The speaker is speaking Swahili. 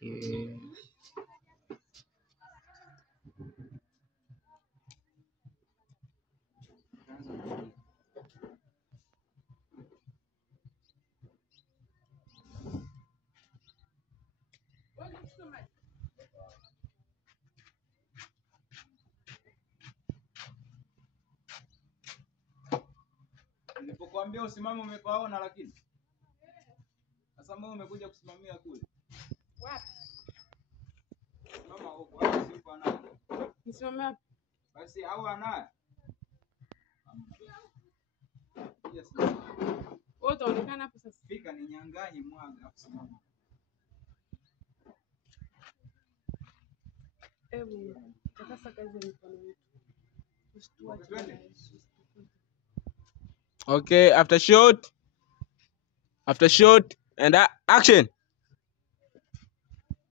Yeah. Nilipokuambia usimame umepaona, lakini sasa mbona umekuja kusimamia kule? Wapi? Simama huko, hapo si uko naye. Nisimame wapi? Basi au anaye. Yes. Wewe utaonekana hapo sasa. Fika ninyang'anye mwaga hapo, simama. Hebu takasa kazi ya mikono yetu. Usituache. Okay, after shot and action.